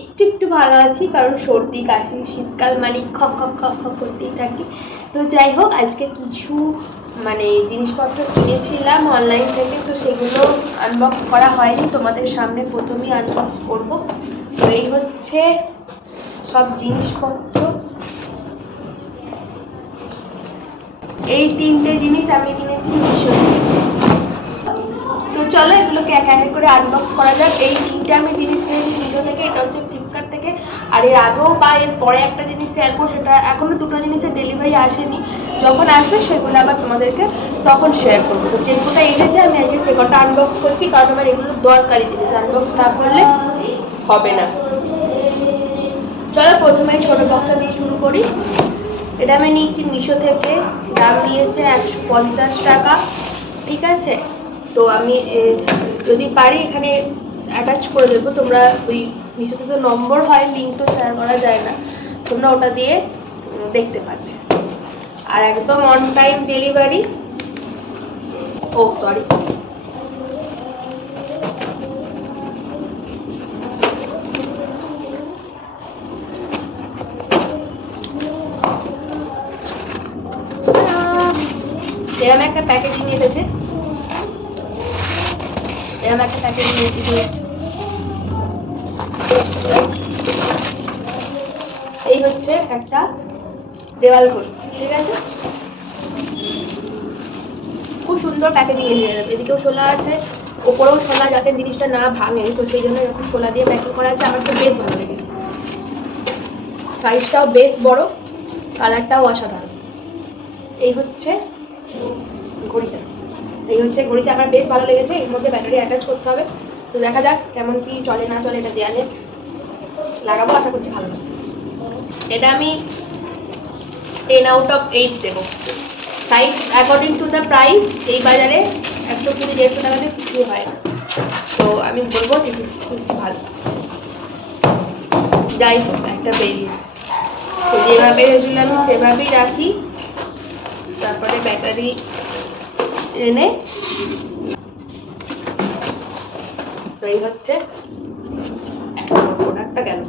একটু একটু ভালো আছি, কারণ সর্দি, কাশি, শীতকাল মানে খক খক খক খক করতেই থাকি। তো যাই হোক, আজকে কিছু মানে জিনিসপত্র কিনেছিলাম অনলাইন থেকে, তো সেগুলো আনবক্স করা হয়নি। তোমাদের সামনে প্রথমেই আনবক্স করব। তো এই হচ্ছে সব জিনিসপত্র। এই তিনটে জিনিস আমি কিনেছি মিশো থেকে। চলো, এগুলোকে এক এক করে আনবক্স করা যাক। এই তিনটে আমি জিনিস কিনেছি মিশো থেকে, এটা হচ্ছে ফ্লিপকার্ট থেকে। আর এর আগেও বা এর পরে একটা জিনিস শেয়ার করব সেটা এখনও দুটো জিনিসের ডেলিভারি আসেনি। যখন আসবে, সেগুলো আবার তোমাদেরকে তখন শেয়ার করব। তো যেগুলো এনেছে, আমি আজকে সে কটা আনবক্স করছি, কারণ আমার এগুলো দরকারি জিনিস। আনবক্স না করলে হবে না। চলো, প্রথমে ছোট বক্সটা দিয়ে শুরু করি। এটা আমি নিয়েছি মিশো থেকে। দাম নিয়েছে একশো টাকা। ঠিক আছে? তো আমি যদি পারি এখানে অ্যাটাচ করে দেবো। তোমরা ওই মিশোতে তো নম্বর হয় লিঙ্ক তো শেয়ার করা যায় না। তোমরা ওটা দিয়ে দেখতে পারবে। আর একদম অন টাইম ডেলিভারি ও সরি এরম একটা প্যাকেজিং এসেছে। এরম একটা প্যাকেজিং এসেছে এই হচ্ছে একটা দেওয়াল ঘড়ি, ঠিক আছে? খুব সুন্দর প্যাকেজিং এসেছে এদিকেও শোলা আছে, ওপরেও শোলা যাতে জিনিসটা না ভাঙে। তো সেই জন্য এরকম শোলা দিয়ে প্যাকিং করা আছে। আমার তো বেশ ভালো লেগেছে। সাইজটাও বেশ বড় কালারটাও অসাধারণ। এই হচ্ছে ঘড়িটা। এই হচ্ছে ঘড়িতে আমার বেশ ভালো লেগেছে, এর মধ্যে ব্যাটারি অ্যাটাচ করতে হবে। তো দেখা যাক কেমন কি চলে, না চলে এটা দেয়ালে। লাগাবো, আশা করছি ভালো এটা আমি টেন আউট অফ এইট দেবো। Size according to the price এই বাজারে একশো কুড়ি, দেড়শো টাকাতে বিক্রি হয় না। তো আমি বলব যে খুব ভালো। যাই হোক, একটা বেরিয়েছে তো যেভাবে এগুলো আমি সেভাবেই রাখি। তারপরে ব্যাটারি এনে এই হচ্ছে প্রোডাক্টটা গেল।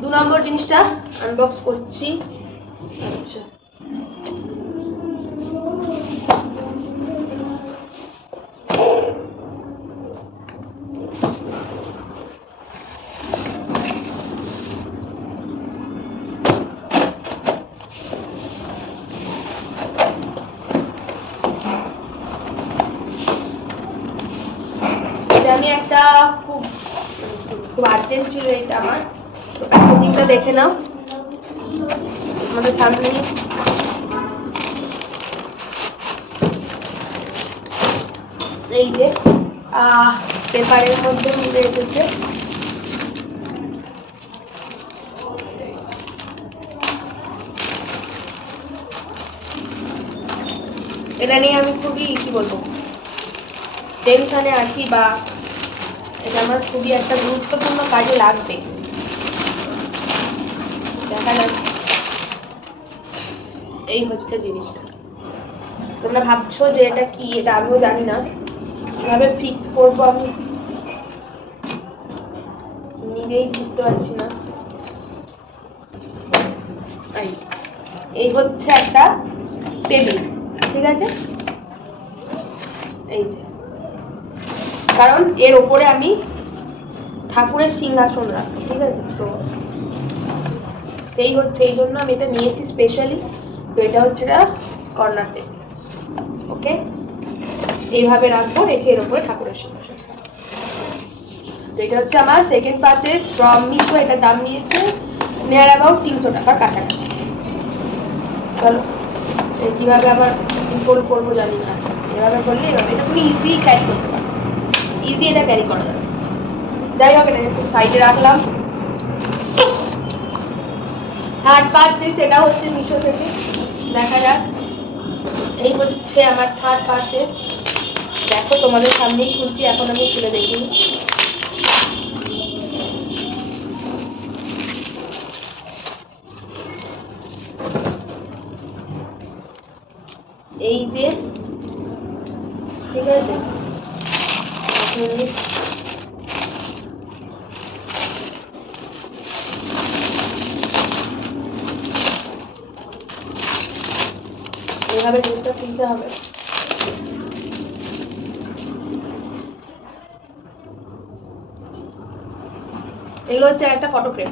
দু নম্বর জিনিসটা আনবক্স করছি। আচ্ছা এটা আমি একটা খুব খুব ছিল এটা আমার। তো প্যাকেজিংটা দেখে নাও। আমাদের সামনে। এই যে পেপারের মধ্যে মিলে এসেছে। এটা নিয়ে আমি খুবই, কি বলব টেনশনে আছি বা এটা আমার খুবই একটা গুরুত্বপূর্ণ কাজে লাগবে। দেখা যাক। এই হচ্ছে জিনিসটা। তোমরা ভাবছ যে এটা কি? এটা আমিও জানি না। কীভাবে ফিক্স করব আমি? নিজেই বুঝতে পারছি না। এই হচ্ছে একটা টেবিল ঠিক আছে? এই যে। কারণ এর ওপরে আমি ঠাকুরের সিংহাসন রাখব, ঠিক আছে? তো সেই হচ্ছে, এই জন্য আমি এটা নিয়েছি স্পেশালি তো এটা হচ্ছে এটা কর্নার টেবিল ওকে এইভাবে রাখব, রেখে এর ওপরে ঠাকুরের সিংহাসন। তো এটা হচ্ছে আমার সেকেন্ড পারচেস ফ্রম মিশো এটার দাম নিয়েছে নিয়ার অ্যাবাউট তিনশো টাকার কাছাকাছি। চলো কীভাবে আবার কন্ট্রোল করব জানি না। আচ্ছা এভাবে করলে এভাবে, এটা তুমি ইজি ক্যারি করতে ইজি এটা ক্যারি করা যাবে। যাই হোক এটাকে একটু সাইডে রাখলাম। থার্ড পারচেস সেটা হচ্ছে মিশো থেকে। দেখা যাক। এই হচ্ছে আমার থার্ড পারচেস দেখো, তোমাদের সামনেই খুলছি, এখন আমি খুলে দেখিনি। এভাবে জিনিসটা হবে। এগুলো হচ্ছে একটা ফটো ফ্রেম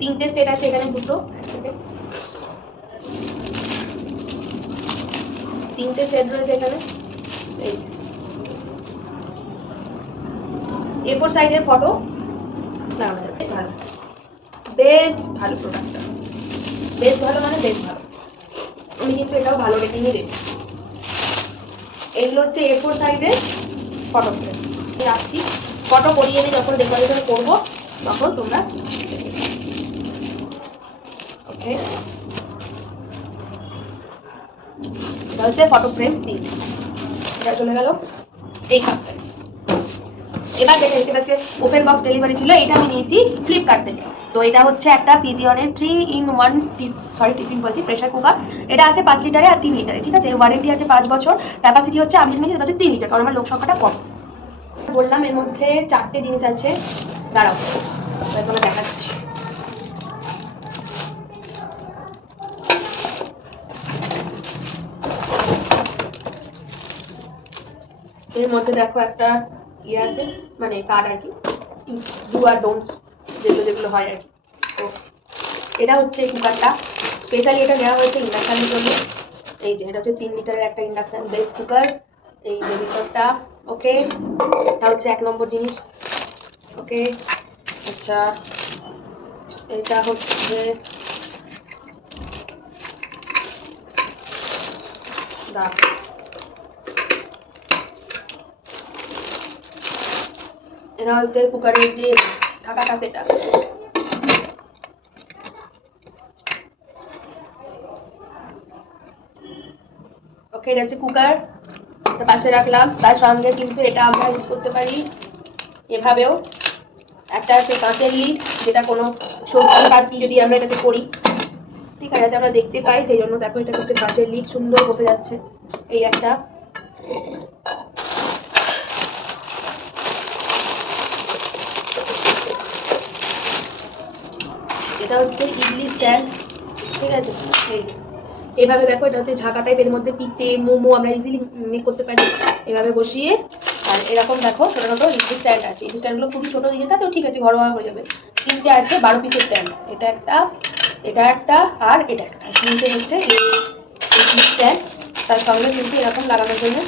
তিনটে সেট আছে এখানে দুটো তিনটে সেট রয়েছে এখানে। এই এ ফোর সাইজের ফটো ভালো। বেশ ভালো প্রোডাক্টটা বেশ ভালো মানে বেশ ভালো। আমি কিন্তু এটাও ভালো রেটিংই দেব। এগুলো হচ্ছে এ ফোর সাইজের ফটো ফ্রেম রাখছি। ফটো করিয়ে নিয়ে যখন ডেকোরেশন করব, তখন তোমরা ওকে এটা হচ্ছে ফটো ফ্রেম তিন। এটা চলে গেল এই কাপটায় এবার দেখে এটা হচ্ছে ওপেন বক্স ডেলিভারি ছিল, এটা আমি নিয়েছি ফ্লিপকার্ট থেকে। তো এটা হচ্ছে একটা পিজিয়নের three in one sorry tiffin বলছি প্রেশার কুকার এটা আছে পাঁচ লিটারে আর তিন লিটারে, ঠিক আছে? ওয়ারেন্টি আছে পাঁচ বছর। ক্যাপাসিটি হচ্ছে, আমি নিয়েছি এটা হচ্ছে তিন লিটার, কারণ আমার লোক সংখ্যাটা কম। বললাম এর মধ্যে চারটে জিনিস আছে। দাঁড়াও তোমাকে দেখাচ্ছি। এর মধ্যে দেখো একটা ইয়ে আছে মানে কার্ড আর কি। ডু আর ডোন্টস যেগুলো যেগুলো হয় আর কি। তো এটা হচ্ছে এই কুকারটা। স্পেশালি এটা নেওয়া হয়েছে ইন্ডাকশানের জন্য। এই যে, এটা হচ্ছে তিন লিটারের একটা ইন্ডাকশান বেস কুকার এই যে ভিতরটা ওকে এটা হচ্ছে এক নম্বর জিনিস ওকে আচ্ছা এটা হচ্ছে দা এটা হচ্ছে কুকারের যে ঢাকাটা সেটা। ওকে এটা হচ্ছে কুকার। এটা পাশে রাখলাম। তার সঙ্গে কিন্তু এটা আমরা ইউজ করতে পারি এভাবেও। একটা আছে কাঁচের লিড যেটা কোনো সবজি পাতি যদি আমরা এটাতে করি। ঠিক আছে আমরা দেখতে পাই, সেই জন্য দেখো এটা হচ্ছে কাঁচের লিড সুন্দর বসে যাচ্ছে। এই একটা। এটা হচ্ছে ইডলি স্ট্যান্ড ঠিক আছে? এই দেখো, এটা হচ্ছে ঝাঁকা টাইপের মধ্যে পিঠে, মোমো, আমরা ইজিলি মেক করতে পারি। এভাবে বসিয়ে, আর এরকম দেখো ছোটো ছোটো ইডলি স্ট্যান্ড আছে। ইডলি স্ট্যান্ডগুলো খুবই ছোটো দিকে, তাতেও ঠিক আছে, ঘরোয়া হয়ে যাবে। তিনটে আছে, বারো পিসের স্ট্যান্ড এটা একটা এটা একটা, আর এটা একটা। তিনটে হচ্ছে ইডলি স্ট্যান্ড তার সঙ্গে কিন্তু এরকম লাগানোর জন্য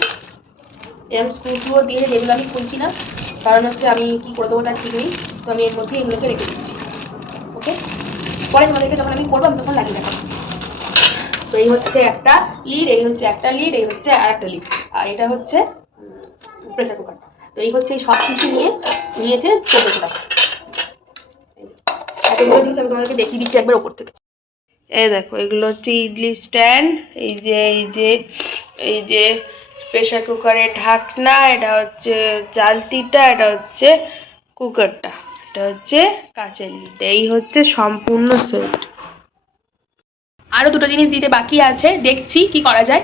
এরকম স্ক্রু টুও দিয়ে যেগুলো আমি খুলছি না কারণ হচ্ছে আমি কি করে দেবো তার ঠিক নেই। তো আমি এর মধ্যে এগুলোকে রেখে দিচ্ছি। ওকে? পরে তোমাদেরকে যখন আমি করব, আমি তখন লাগিয়ে দেখাবো। তো এই হচ্ছে একটা লিড এই হচ্ছে একটা লিড এই হচ্ছে আর একটা লিড আর এটা হচ্ছে প্রেসার কুকার তো এই হচ্ছে এই সব কিছু নিয়ে নিয়েছে চোদ্দশো টাকা এক এগুলো জিনিস আমি তোমাদেরকে দেখিয়ে দিচ্ছি একবার ওপর থেকে। এই দেখো, এগুলো হচ্ছে ইডলি স্ট্যান্ড, এই যে এই যে এই যে প্রেসার কুকারের ঢাকনা, এটা হচ্ছে জালতিটা এটা হচ্ছে কুকারটা এটা হচ্ছে কাঁচের লিড এই হচ্ছে সম্পূর্ণ সেট আরও দুটো জিনিস দিতে বাকি আছে, দেখছি কি করা যায়।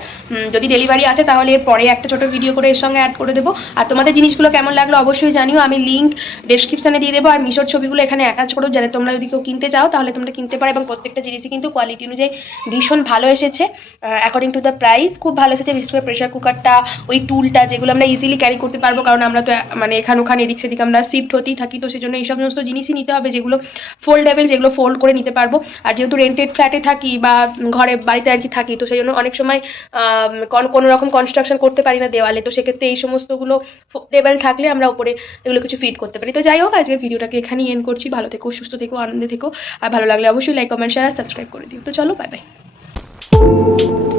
যদি ডেলিভারি আছে তাহলে পরে একটা ছোট ভিডিও করে এর সঙ্গে অ্যাড করে দেবো। আর তোমাদের জিনিসগুলো কেমন লাগল অবশ্যই জানিও, আমি লিঙ্ক ডেসক্রিপশনে দিয়ে দেবো। আর মিশোর ছবিগুলো এখানে অ্যাটাচ করো, যাতে তোমরা যদি কেউ কিনতে চাও, তাহলে তোমরা কিনতে পারো এবং প্রত্যেকটা জিনিসই কিন্তু কোয়ালিটি অনুযায়ী ভীষণ ভালো এসেছে। অ্যাকর্ডিং টু দ্য প্রাইস খুব ভালো এসেছে, বিশেষ করে প্রেশার কুকারটা ওই টুলটা যেগুলো আমরা ইজিলি ক্যারি করতে পারব, কারণ আমরা তো মানে এখান ওখানে, এদিক সেদিক আমরা শিফট হতেই থাকি, তো সেই জন্য এই সমস্ত জিনিসই নিতে হবে, যেগুলো ফোল্ডেবল যেগুলো ফোল্ড করে নিতে পারব। আর যেহেতু রেন্টেড ফ্ল্যাটে থাকি বা ঘরে বাড়িতে আর কি থাকি। তো সেই জন্য অনেক সময় কোন- রকম কনস্ট্রাকশন করতে পারি না দেওয়ালে। তো সেক্ষেত্রে এই সমস্তগুলো টেবিল থাকলে আমরা উপরে এগুলো কিছু ফিট করতে পারি। তো যাই হোক, আজকের ভিডিওটাকে এখানেই এন্ড করছি। ভালো থেকো, সুস্থ থেকো, আনন্দে থেকো। আর ভালো লাগলে অবশ্যই লাইক কমেন্ট শেয়ার আর সাবস্ক্রাইব করে দিও। তো চলো বাই বাই